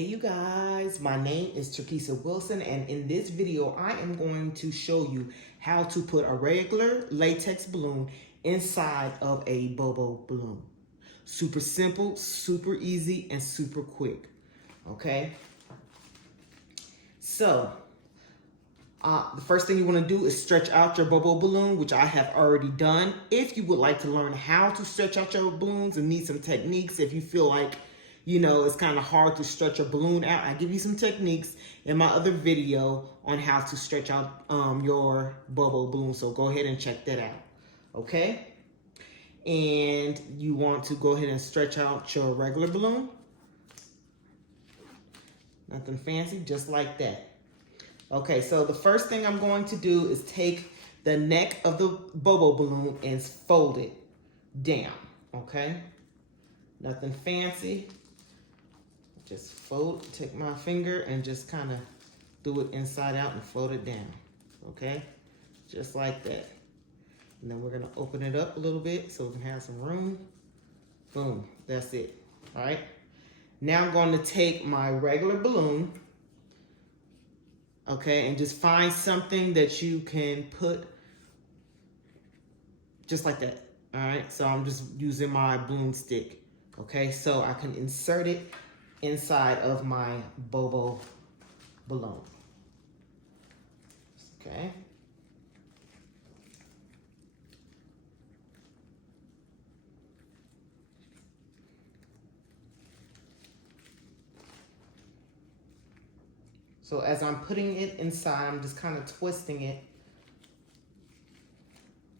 Hey you guys, my name is Turkissa Wilson, and in this video I am going to show you how to put a regular latex balloon inside of a Bobo balloon. Super simple, super easy, and super quick. Okay, so the first thing you want to do is stretch out your Bobo balloon, which I have already done. If you would like to learn how to stretch out your balloons and need some techniques, if you feel like it's kind of hard to stretch a balloon out, I give you some techniques in my other video on how to stretch out your Bobo balloon. So go ahead and check that out, okay? And you want to go ahead and stretch out your regular balloon. Nothing fancy, just like that. Okay, so the first thing I'm going to do is take the neck of the Bobo balloon and fold it down, okay? Nothing fancy. Just fold, take my finger and just kind of do it inside out and fold it down, okay? Just like that. And then we're gonna open it up a little bit so we can have some room. Boom, that's it, all right? Now I'm going to take my regular balloon, okay, and just find something that you can put just like that, all right? So I'm just using my balloon stick, okay? So I can insert it inside of my Bobo balloon, okay? So as I'm putting it inside, I'm just kind of twisting it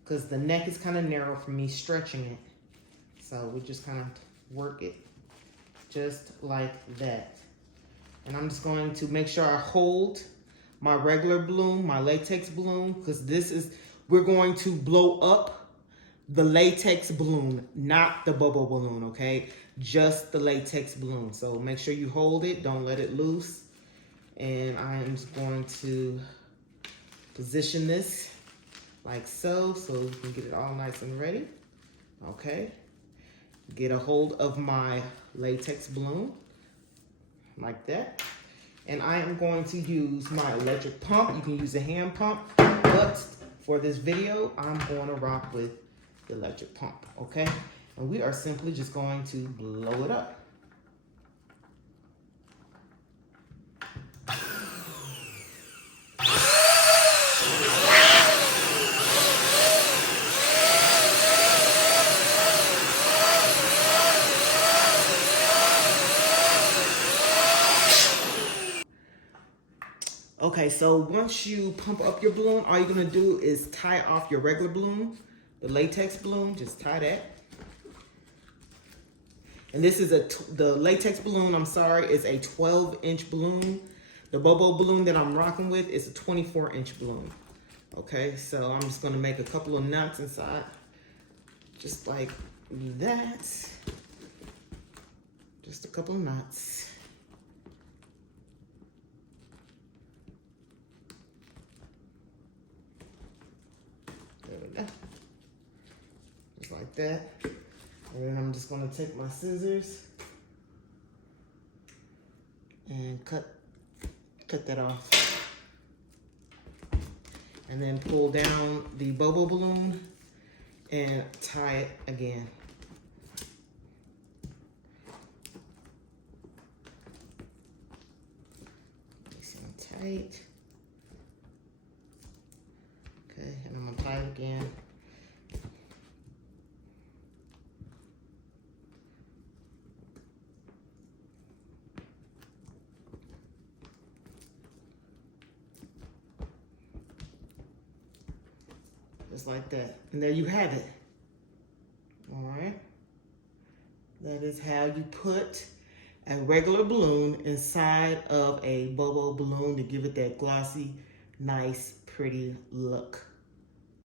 because the neck is kind of narrow for me stretching it. So we just kind of work it just like that. And I'm just going to make sure I hold my regular balloon, my latex balloon, because we're going to blow up the latex balloon, not the Bobo balloon, okay? Just the latex balloon. So make sure you hold it, don't let it loose. And I am just going to position this like so we can get it all nice and ready, okay? Get a hold of my latex balloon like that. And I am going to use my electric pump. You can use a hand pump, but for this video, I'm going to rock with the electric pump, okay? And we are simply just going to blow it up. Okay, so once you pump up your balloon, all you're gonna do is tie off your regular balloon, the latex balloon, just tie that. And this is the latex balloon, I'm sorry, is a 12-inch balloon. The Bobo balloon that I'm rocking with is a 24-inch balloon. Okay, so I'm just gonna make a couple of knots inside, just like that. Just a couple of knots. There we go. Just like that. And then I'm just gonna take my scissors and cut that off. And then pull down the Bobo balloon and tie it again. Nice and tight. Okay, and I'm gonna tie it again. Just like that. And there you have it. All right. That is how you put a regular balloon inside of a Bobo balloon to give it that glossy, nice, pretty look.